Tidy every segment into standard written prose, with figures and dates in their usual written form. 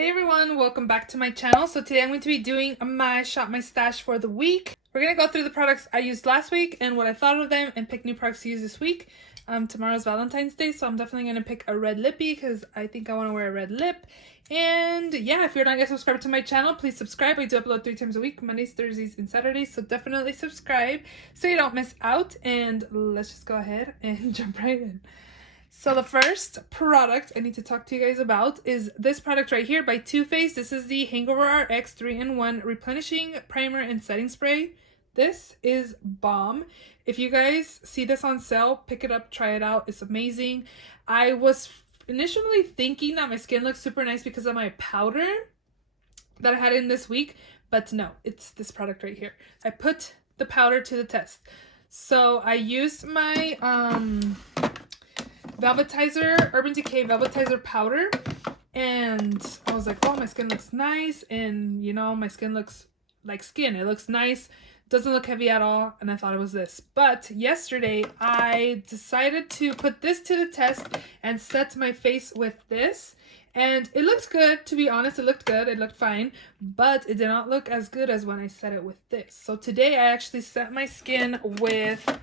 Hey everyone, welcome back to my channel. So today I'm going to be doing my shop my stash for the week. We're going to go through the products I used last week and what I thought of them and pick new products to use this week. Tomorrow's Valentine's Day, so I'm definitely going to pick a red lippy because I think I want to wear a red lip. And yeah, if you're not yet subscribed to my channel, please subscribe. I do upload 3 times a week, Mondays, Thursdays, and Saturdays, so definitely subscribe so you don't miss out. And let's just go ahead and jump right in. So the first product I need to talk to you guys about is this product right here by Too Faced. This is the Hangover RX 3-in-1 Replenishing Primer and Setting Spray. This is bomb. If you guys see this on sale, pick it up, try it out. It's amazing. I was initially thinking that my skin looks super nice because of my powder that I had in this week, but no, it's this product right here. I put the powder to the test. So I used my Velvetizer, Urban Decay Velvetizer powder, and I was like, oh, my skin looks nice, and you know, my skin looks like skin. It looks nice, doesn't look heavy at all, and I thought it was this. But yesterday, I decided to put this to the test and set my face with this, and it looked good. To be honest, it looked good. It looked fine, but it did not look as good as when I set it with this. So today, I actually set my skin with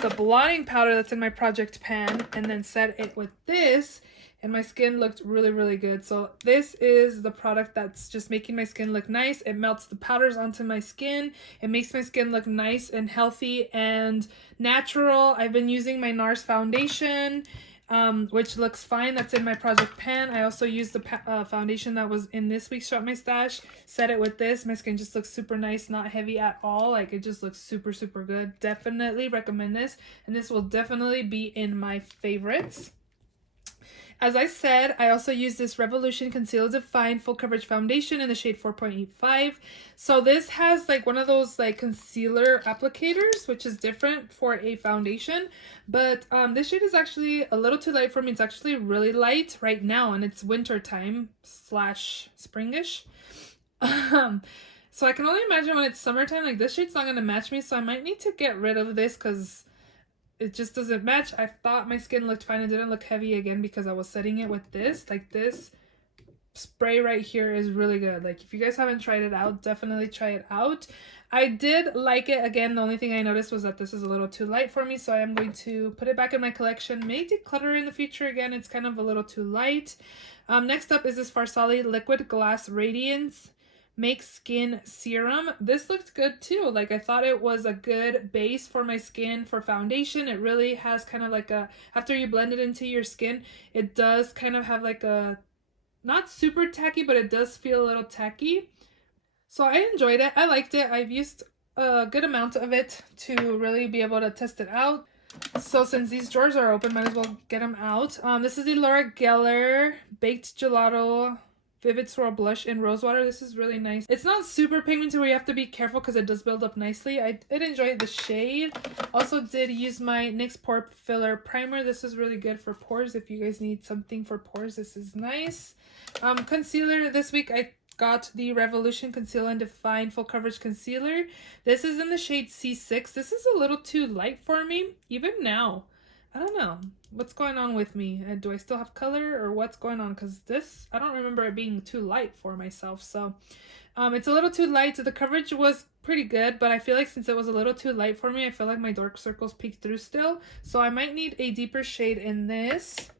the blotting powder that's in my project pan and then set it with this, and my skin looked really good. So this is the product that's just making my skin look nice. It melts the powders onto my skin. It makes my skin look nice and healthy and natural. I've been using my NARS foundation, which looks fine. That's in my project pan. I also used the foundation that was in this week's Shop My Stash. Set it with this. My skin just looks super nice, not heavy at all. Like, it just looks super good. Definitely recommend this, and this will definitely be in my favorites. As I said, I also use this Revolution Conceal Define Full Coverage Foundation in the shade 4.85. So this has like one of those like concealer applicators, which is different for a foundation. But this shade is actually a little too light for me. It's actually really light right now, and it's winter time / springish. So I can only imagine when it's summertime, like this shade's not going to match me. So I might need to get rid of this because it just doesn't match. I thought my skin looked fine. It didn't look heavy again because I was setting it with this. Like, this spray right here is really good. Like, if you guys haven't tried it out, definitely try it out. I did like it. Again, the only thing I noticed was that this is a little too light for me, so I am going to put it back in my collection. May declutter in the future. Again, it's kind of a little too light. Next up is this Farsali Liquid Glass Radiance Make Skin Serum. This looked good too. Like, I thought it was a good base for my skin for foundation. It really has kind of like a, after you blend it into your skin, it does kind of have like a, not super tacky, but it does feel a little tacky. So I enjoyed it. I liked it. I've used a good amount of it to really be able to test it out. So since these drawers are open, might as well get them out. This is the Laura Geller Baked Gelato Vivid Swirl Blush in Rosewater. This is really nice. It's not super pigmented where you have to be careful because it does build up nicely. I did enjoy the shade. Also did use my NYX Pore Filler Primer. This is really good for pores. If you guys need something for pores, this is nice. Concealer this week, I got the Revolution Conceal and Define Full Coverage Concealer. This is in the shade C6. This is a little too light for me, even now. I don't know what's going on with me. Do I still have color or what's going on? Because this, I don't remember it being too light for myself. So it's a little too light. The coverage was pretty good, but I feel like since it was a little too light for me, I feel like my dark circles peeked through still. So I might need a deeper shade in this.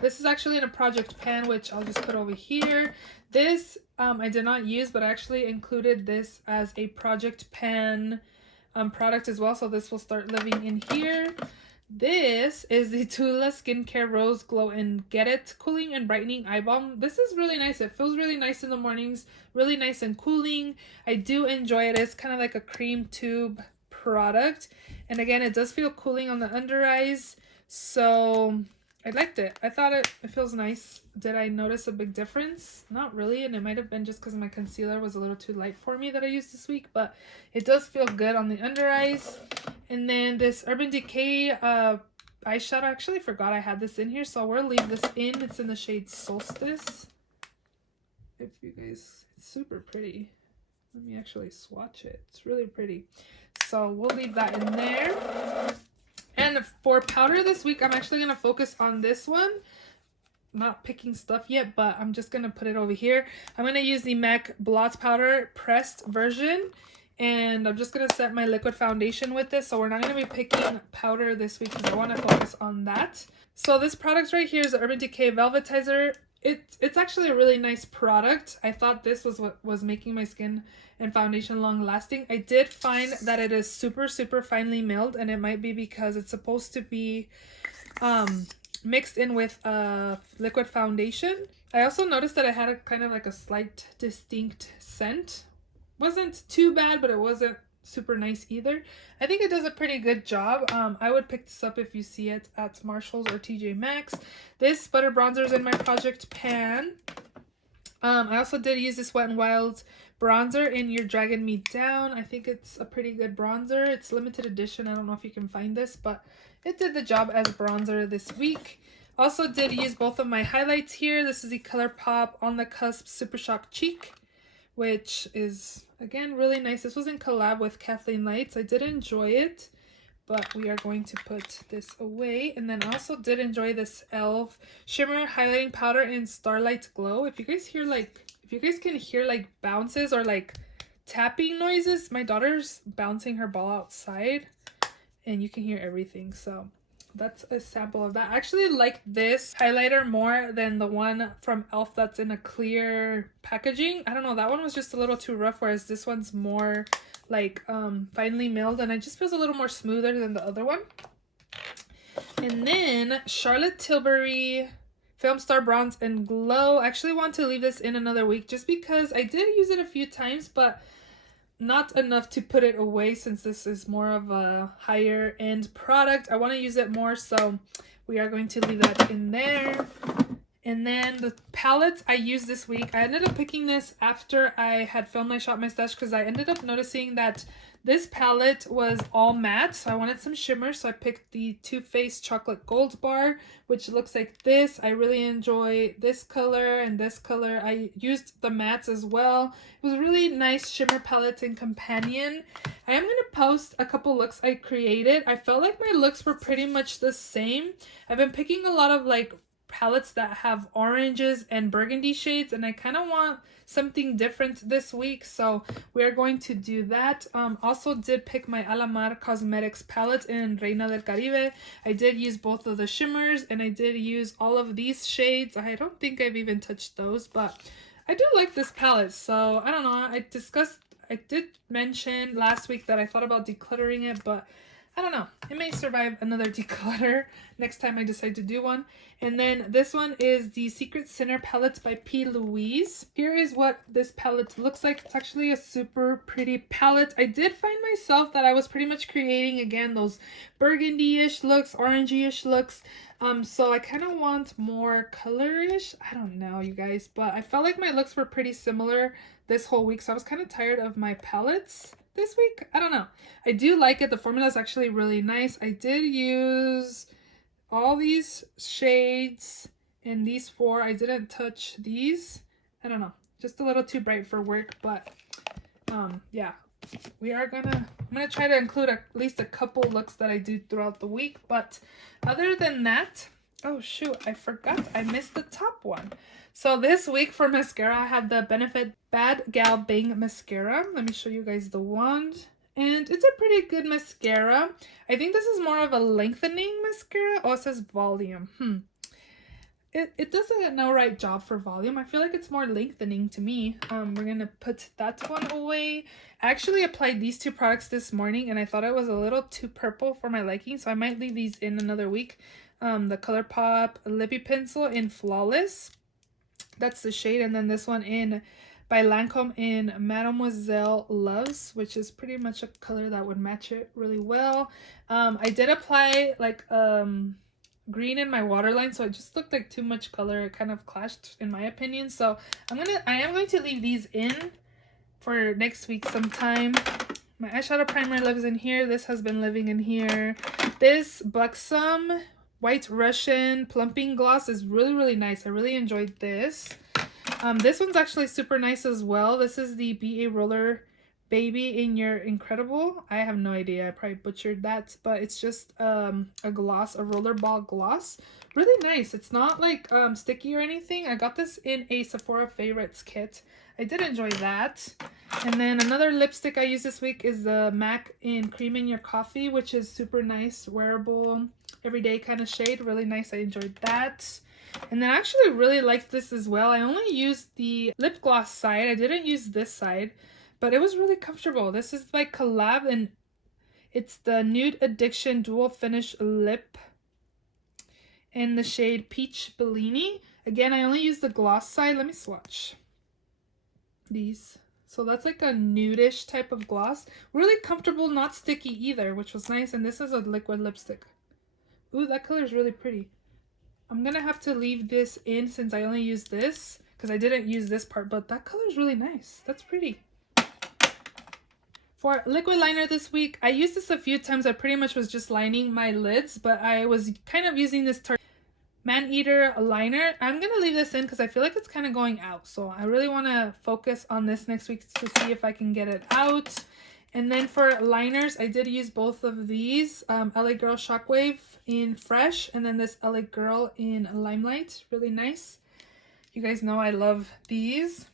This is actually in a project pan, which I'll just put over here. This I did not use, but I actually included this as a project pan product as well. So this will start living in here. This is the Tula Skincare Rose Glow and Get It Cooling and Brightening Eye Balm. This is really nice. It feels really nice in the mornings. Really nice and cooling. I do enjoy it. It's kind of like a cream tube product. And again, it does feel cooling on the under eyes. So I liked it. I thought it feels nice. Did I notice a big difference? Not really, and it might have been just because my concealer was a little too light for me that I used this week, but it does feel good on the under eyes. And then this Urban Decay eyeshadow. I actually forgot I had this in here, so we'll leave this in. It's in the shade Solstice. If you guys, it's super pretty. Let me actually swatch it. It's really pretty. So we'll leave that in there. And for powder this week, I'm actually going to focus on this one. not picking stuff yet, but I'm just gonna put it over here. I'm gonna use the MAC Blot Powder pressed version, and I'm just gonna set my liquid foundation with this. So we're not gonna be picking powder this week because I want to focus on that. So this product right here is the Urban Decay Velvetizer. It's actually a really nice product. I thought this was what was making my skin and foundation long lasting. I did find that it is super finely milled, and it might be because it's supposed to be mixed in with a liquid foundation. I also noticed that it had a kind of like a slight distinct scent. Wasn't too bad, but it wasn't super nice either. I think it does a pretty good job. I would pick this up if you see it at Marshalls or TJ Maxx. This butter bronzer is in my project pan. I also did use this Wet n Wild bronzer in You're Dragging Me Down. I think it's a pretty good bronzer. It's limited edition. I don't know if you can find this, but it did the job as bronzer this week. Also did use both of my highlights here. This is the ColourPop On the Cusp Super Shock Cheek, which is, again, really nice. This was in collab with Kathleen Lights. I did enjoy it, but we are going to put this away. And then I also did enjoy this e.l.f. Shimmer Highlighting Powder in Starlight Glow. If you guys can hear like bounces or like tapping noises, my daughter's bouncing her ball outside and you can hear everything. So that's a sample of that. I actually like this highlighter more than the one from e.l.f. that's in a clear packaging. I don't know, that one was just a little too rough, whereas this one's more like finely milled, and it just feels a little more smoother than the other one. And then Charlotte Tilbury Film Star Bronze and Glow. I actually want to leave this in another week just because I did use it a few times, but not enough to put it away since this is more of a higher end product. I want to use it more, so we are going to leave that in there. And then the palettes I used this week, I ended up picking this after I had filmed my Shop My Stash because I ended up noticing that this palette was all matte, so I wanted some shimmer, so I picked the Too Faced Chocolate Gold Bar, which looks like this. I really enjoy this color and this color. I used the mattes as well. It was a really nice shimmer palette and companion. I am going to post a couple looks I created. I felt like my looks were pretty much the same. I've been picking a lot of like palettes that have oranges and burgundy shades, and I kind of want something different this week, so we're going to do that. Also did pick my Alamar Cosmetics palette in Reina del Caribe. I did use both of the shimmers, and I did use all of these shades. I don't think I've even touched those, but I do like this palette, so I don't know. I did mention last week that I thought about decluttering it, but I don't know. It may survive another declutter next time I decide to do one. And then this one is the Secret Sinner palette by P. Louise. Here is what this palette looks like. It's actually a super pretty palette. I did find myself that I was pretty much creating, again, those burgundy-ish looks, orangey-ish looks. So I kind of want more color-ish. I don't know, you guys, but I felt like my looks were pretty similar this whole week, so I was kind of tired of my palettes this week. I don't know. I do like it. The formula is actually really nice. I did use all these shades and these four. I didn't touch these. I don't know. Just a little too bright for work, but yeah. I'm gonna try to include at least a couple looks that I do throughout the week, but other than that, oh shoot, I forgot. I missed the top one. So this week for mascara, I had the Benefit Bad Gal Bang Mascara. Let me show you guys the wand. And it's a pretty good mascara. I think this is more of a lengthening mascara. Oh, it says volume. It does a no right job for volume. I feel like it's more lengthening to me. We're gonna put that one away. I actually applied these two products this morning, and I thought it was a little too purple for my liking, so I might leave these in another week. The ColourPop Lippy Pencil in Flawless. That's the shade, and then this one by Lancome in Mademoiselle Loves, which is pretty much a color that would match it really well. I did apply like green in my waterline, so it just looked like too much color. It kind of clashed in my opinion, so I am going to leave these in for next week sometime. My eyeshadow primer lives in here. This has been living in here. This Buxom White Russian Plumping Gloss is really nice. I really enjoyed this. This one's actually super nice as well. This is the BA Roller Baby in Your Incredible. I have no idea, I probably butchered that, but it's just a gloss, a rollerball gloss. Really nice. It's not like sticky or anything. I got this in a Sephora favorites kit. I did enjoy that. And then another lipstick I used this week is the MAC in Cream in Your Coffee, which is super nice, wearable, everyday kind of shade. Really nice. I enjoyed that. And then I actually really liked this as well. I only used the lip gloss side. I didn't use this side, but it was really comfortable. This is by Collab, and it's the Nude Addiction Dual Finish Lip in the shade Peach Bellini. Again, I only use the gloss side. Let me swatch these. So that's like a nudish type of gloss. Really comfortable, not sticky either, which was nice. And this is a liquid lipstick. Ooh, that color is really pretty. I'm gonna have to leave this in since I only use this, because I didn't use this part, but that color is really nice. That's pretty. For liquid liner this week, I used this a few times. I pretty much was just lining my lids, but I was kind of using this Man-Eater liner. I'm going to leave this in because I feel like it's kind of going out. So I really want to focus on this next week to see if I can get it out. And then for liners, I did use both of these. LA Girl Shockwave in Fresh, and then this LA Girl in Limelight. Really nice. You guys know I love these.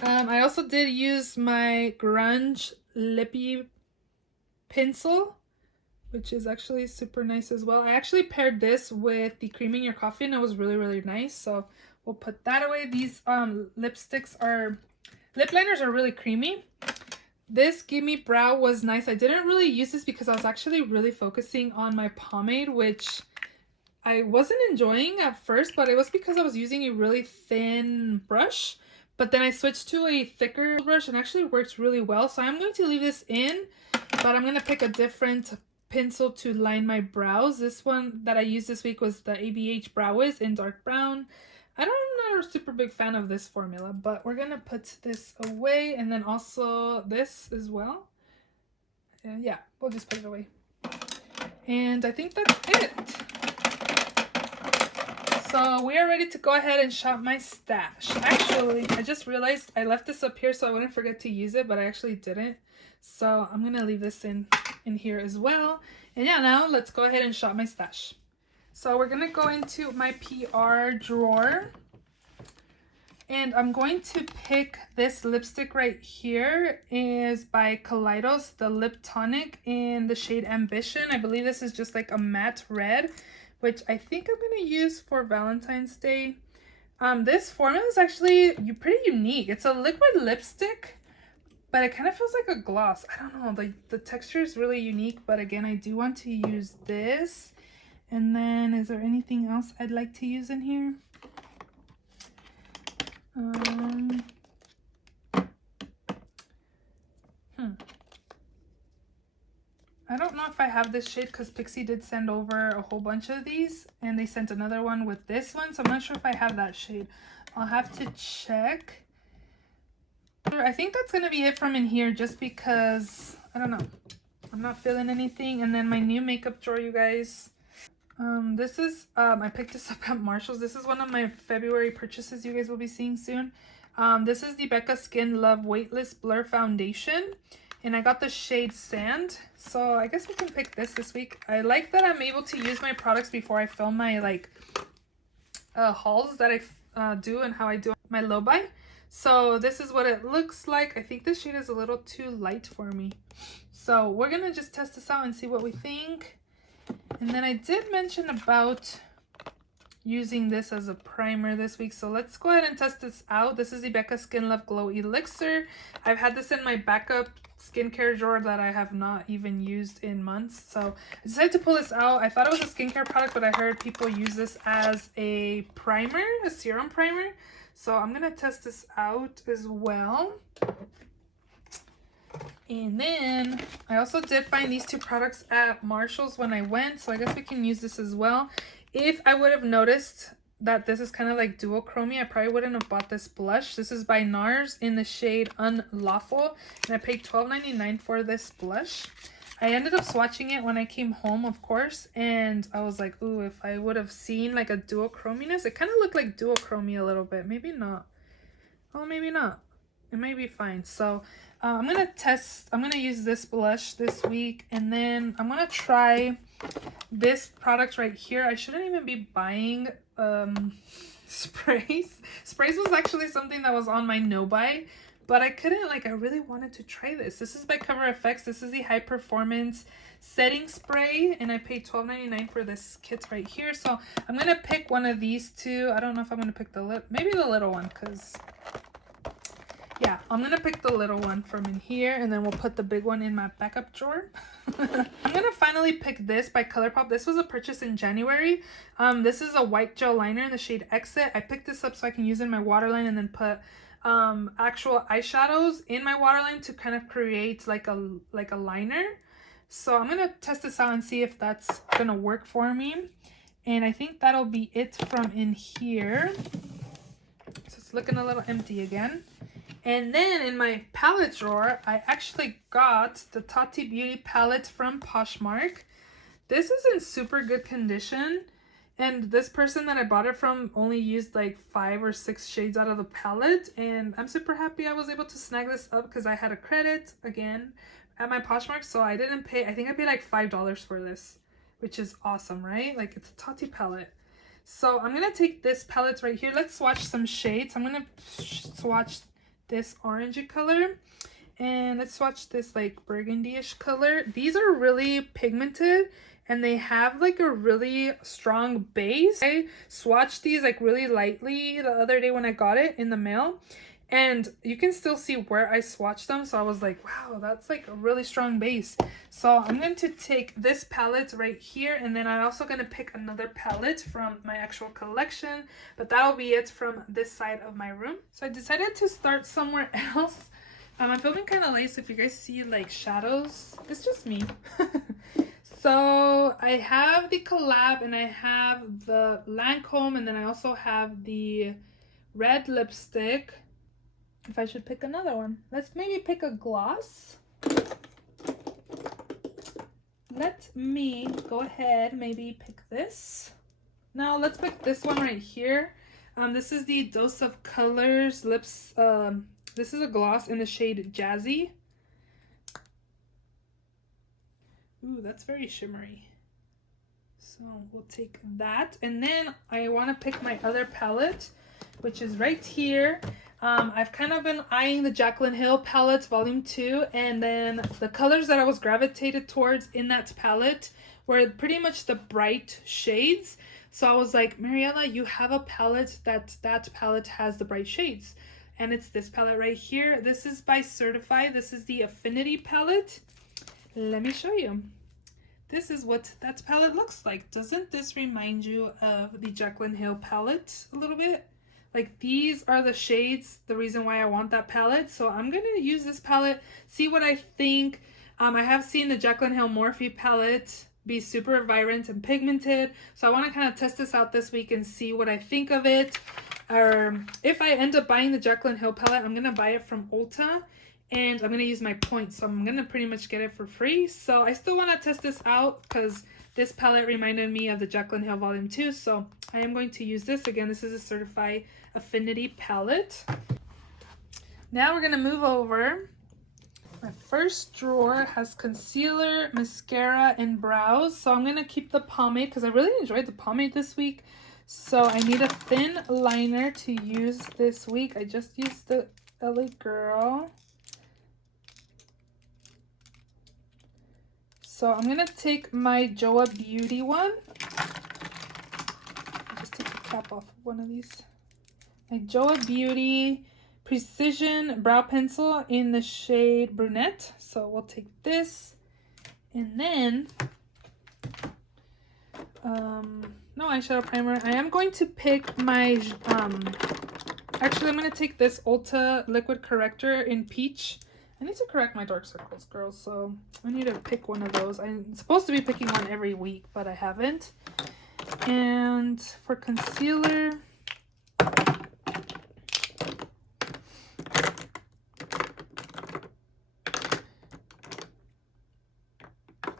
I also did use my Grunge Lippy pencil, which is actually super nice as well. I actually paired this with the Cream in Your Coffee, and it was really, really nice. So we'll put that away. These lip liners are really creamy. This Gimme Brow was nice. I didn't really use this because I was actually really focusing on my pomade, which I wasn't enjoying at first, but it was because I was using a really thin brush. But then I switched to a thicker brush and actually works really well. So I'm going to leave this in, but I'm going to pick a different pencil to line my brows. This one that I used this week was the ABH Brow Wiz in dark brown. I'm not a super big fan of this formula, but we're going to put this away. And then also this as well. And yeah, we'll just put it away. And I think that's it. So we are ready to go ahead and shop my stash. Actually, I just realized I left this up here so I wouldn't forget to use it, but I actually didn't. So I'm going to leave this in here as well. And yeah, now let's go ahead and shop my stash. So we're going to go into my PR drawer. And I'm going to pick this lipstick right here. It is by Kaleidos, the Lip Tonic in the shade Ambition. I believe this is just like a matte red, which I think I'm going to use for Valentine's Day. This formula is actually pretty unique. It's a liquid lipstick, but it kind of feels like a gloss. I don't know, like the texture is really unique, but again, I do want to use this. And then is there anything else I'd like to use in here? I don't know if I have this shade because Pixie did send over a whole bunch of these, and they sent another one with this one, so I'm not sure if I have that shade. I'll have to check. I think that's going to be it from in here just because, I don't know, I'm not feeling anything. And then my new makeup drawer, you guys. This is, I picked this up at Marshall's. This is one of my February purchases you guys will be seeing soon. This is the Becca Skin Love Weightless Blur Foundation. And I got the shade Sand. So I guess we can pick this week. I like that I'm able to use my products before I film my like hauls that I do and how I do my low buy. So this is what it looks like. I think this shade is a little too light for me. So we're going to just test this out and see what we think. And then I did mention about using this as a primer this week. So let's go ahead and test this out. This is the Becca Skin Love Glow Elixir. I've had this in my backup skincare drawer that I have not even used in months. So I decided to pull this out. I thought it was a skincare product, but I heard people use this as a primer, a serum primer. So I'm going to test this out as well. And then I also did find these two products at Marshall's when I went. So I guess we can use this as well. If I would have noticed that this is kind of like duochrome, I probably wouldn't have bought this blush. This is by NARS in the shade Unlawful. And I paid $12.99 for this blush. I ended up swatching it when I came home, of course. And I was like, ooh, if I would have seen like a duochrominess. It kind of looked like duochrome a little bit. Maybe not. Oh, maybe not. it may be fine. So I'm gonna use this blush this week, and then I'm gonna try this product right here. I shouldn't even be buying sprays. Sprays was actually something that was on my no buy, but I couldn't, like, I really wanted to try this. This is by Cover FX. This is the high performance setting spray, and I paid $12.99 for this kit right here. So I'm gonna pick one of these two. I don't know if I'm gonna pick maybe the little one, because yeah, I'm gonna pick the little one from in here, and then we'll put the big one in my backup drawer. I'm gonna finally pick this by ColourPop. This was a purchase in January. This is a white gel liner in the shade Exit. I picked this up so I can use it in my waterline and then put actual eyeshadows in my waterline to kind of create like a liner. So I'm gonna test this out and see if that's gonna work for me. And I think that'll be it from in here. So it's looking a little empty again. And then in my palette drawer, I actually got the Tati Beauty palette from Poshmark. This is in super good condition. And this person that I bought it from only used like 5 or 6 shades out of the palette. And I'm super happy I was able to snag this up because I had a credit again at my Poshmark. So I didn't pay, I think I paid like $5 for this, which is awesome, right? Like, it's a Tati palette. So I'm going to take this palette right here. Let's swatch some shades. I'm going to swatch this orangey color. And let's swatch this like burgundy-ish color. These are really pigmented, and they have like a really strong base. I swatched these like really lightly the other day when I got it in the mail, and you can still see where I swatched them. So I was like, wow, that's like a really strong base. So I'm going to take this palette right here, and then I'm also going to pick another palette from my actual collection, but that'll be it from this side of my room. So I decided to start somewhere else. I'm filming kind of late, so if you guys see like shadows, it's just me. So I have the collab, and I have the Lancome, and then I also have the red lipstick. If I should pick another one, let's maybe pick a gloss. Let me go ahead, maybe pick this. Now let's pick this one right here. This is the Dose of Colors lips. This is a gloss in the shade Jazzy. Ooh, that's very shimmery. So we'll take that. And then I want to pick my other palette, which is right here. I've kind of been eyeing the Jaclyn Hill palette volume 2, and then the colors that I was gravitated towards in that palette were pretty much the bright shades. So I was like, Mariela, you have a palette that palette has the bright shades. And it's this palette right here. This is by Certify. This is the Affinity palette. Let me show you. This is what that palette looks like. Doesn't this remind you of the Jaclyn Hill palette a little bit? Like, these are the shades, the reason why I want that palette. So I'm going to use this palette, see what I think. I have seen the Jaclyn Hill Morphe palette be super vibrant and pigmented. So I want to kind of test this out this week and see what I think of it. Or if I end up buying the Jaclyn Hill palette, I'm going to buy it from Ulta. And I'm going to use my points. So I'm going to pretty much get it for free. So I still want to test this out because this palette reminded me of the Jaclyn Hill Volume 2. So I am going to use this. Again, this is a Certified Affinity palette. Now we're going to move over. My first drawer has concealer, mascara, and brows. So I'm going to keep the pomade because I really enjoyed the pomade this week. So I need a thin liner to use this week. I just used the LA Girl. So I'm going to take my Joa Beauty one. I'll just take the cap off of one of these. My Joa Beauty Precision Brow Pencil in the shade Brunette. So we'll take this. And then, no eyeshadow primer. I am going to pick my, actually I'm going to take this Ulta Liquid Corrector in Peach. I need to correct my dark circles, girls, so I need to pick one of those. I'm supposed to be picking one every week, but I haven't. And for concealer,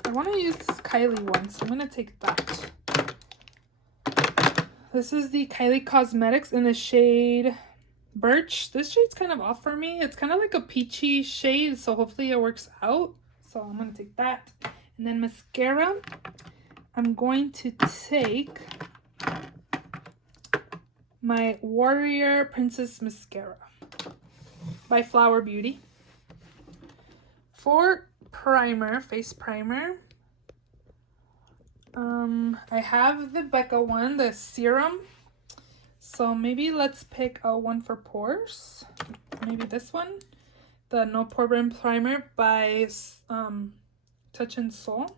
I want to use this Kylie one, so I'm going to take that. This is the Kylie Cosmetics in the shade Birch. This shade's kind of off for me. It's kind of like a peachy shade, so hopefully it works out. So I'm going to take that. And then mascara. I'm going to take my Warrior Princess Mascara by Flower Beauty. For primer, face primer, I have the Becca one, the serum. So maybe let's pick a one for pores. Maybe this one, the No Pore Rim Primer by Touch and Soul.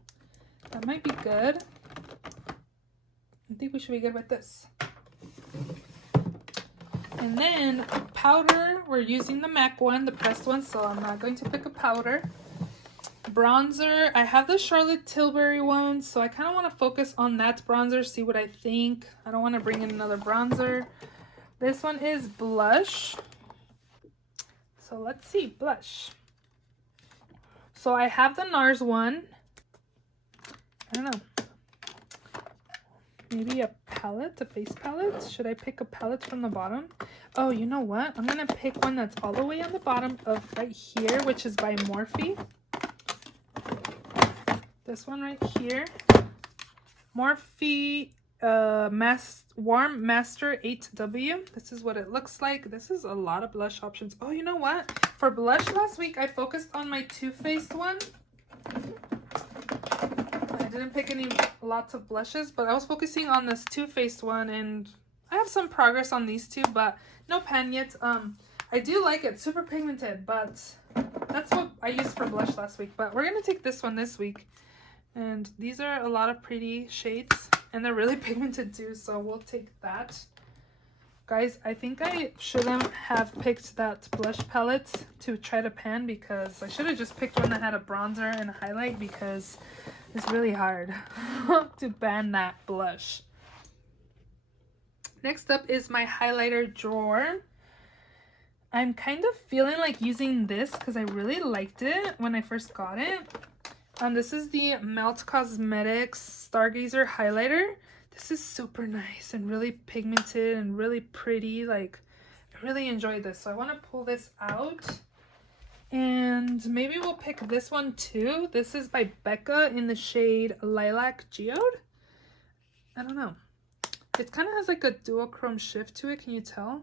That might be good. I think we should be good with this. And then powder, we're using the MAC one, the pressed one, so I'm not going to pick a powder. Bronzer, I have the Charlotte Tilbury one, so I kind of want to focus on that bronzer, see what I think. I don't want to bring in another bronzer. This one is blush. So let's see, blush. So I have the NARS one. I don't know. Maybe a palette, a face palette. Should I pick a palette from the bottom? Oh, you know what? I'm going to pick one that's all the way on the bottom of right here, which is by Morphe. This one right here. Morphe Warm Master 8W. This is what it looks like. This is a lot of blush options. Oh, you know what? For blush last week, I focused on my Too Faced one. I didn't pick lots of blushes, but I was focusing on this Too Faced one, and I have some progress on these two, but no pan yet. I do like it, super pigmented, but that's what I used for blush last week. But we're gonna take this one this week, and these are a lot of pretty shades, and they're really pigmented too, so we'll take that. Guys, I think I shouldn't have picked that blush palette to try to pan, because I should have just picked one that had a bronzer and a highlight, because it's really hard to pan that blush. Next up is my highlighter drawer. I'm kind of feeling like using this because I really liked it when I first got it. This is the Melt Cosmetics Stargazer highlighter. This is super nice and really pigmented and really pretty. Like, I really enjoyed this, so I want to pull this out. And maybe we'll pick this one too. This is by Becca in the shade Lilac Geode. I don't know. It kind of has like a duochrome shift to it. Can you tell?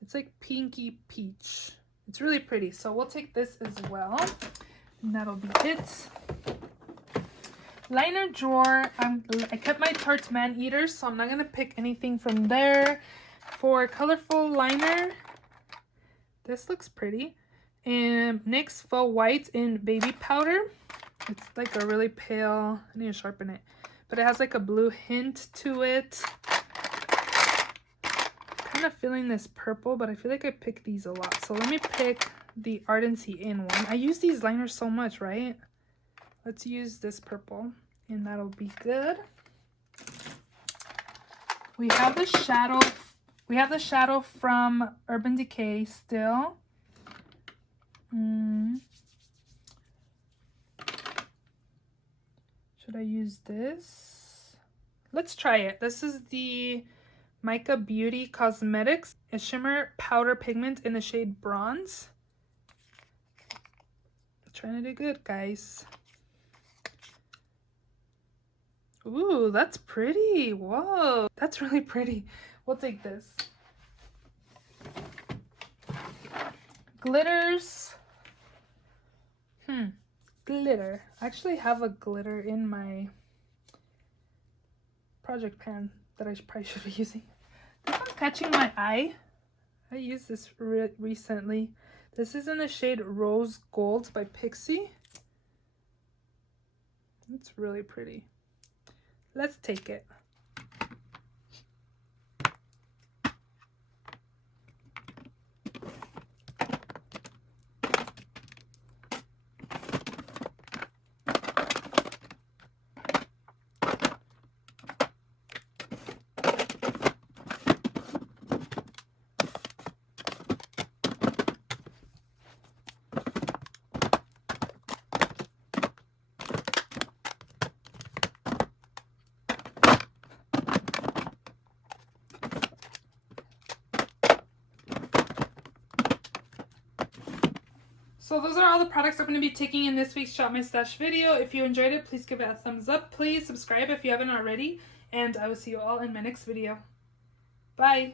It's like pinky peach. It's really pretty. So we'll take this as well. And that'll be it. Liner drawer. I kept my Tarte Man Eaters, so I'm not going to pick anything from there. For colorful liner, this looks pretty. And NYX Faux White in Baby Powder. It's like a really pale, I need to sharpen it, but it has like a blue hint to it. Kind of feeling this purple, but I feel like I pick these a lot. So let me pick the Ardency in one. I use these liners so much, right? Let's use this purple, and that'll be good. We have the shadow. We have the shadow from Urban Decay still. Should I use this? Let's try it. This is the Mica Beauty Cosmetics, a shimmer powder pigment in the shade Bronze. Trying to do good, guys. Ooh, that's pretty. Whoa, that's really pretty. We'll take this. Glitters. Glitter. I actually have a glitter in my project pan that I probably should be using. This one's catching my eye. I used this recently. This is in the shade Rose Gold by Pixie. It's really pretty. Let's take it. So those are all the products I'm going to be taking in this week's Shop My Stash video. If you enjoyed it, please give it a thumbs up. Please subscribe if you haven't already. And I will see you all in my next video. Bye!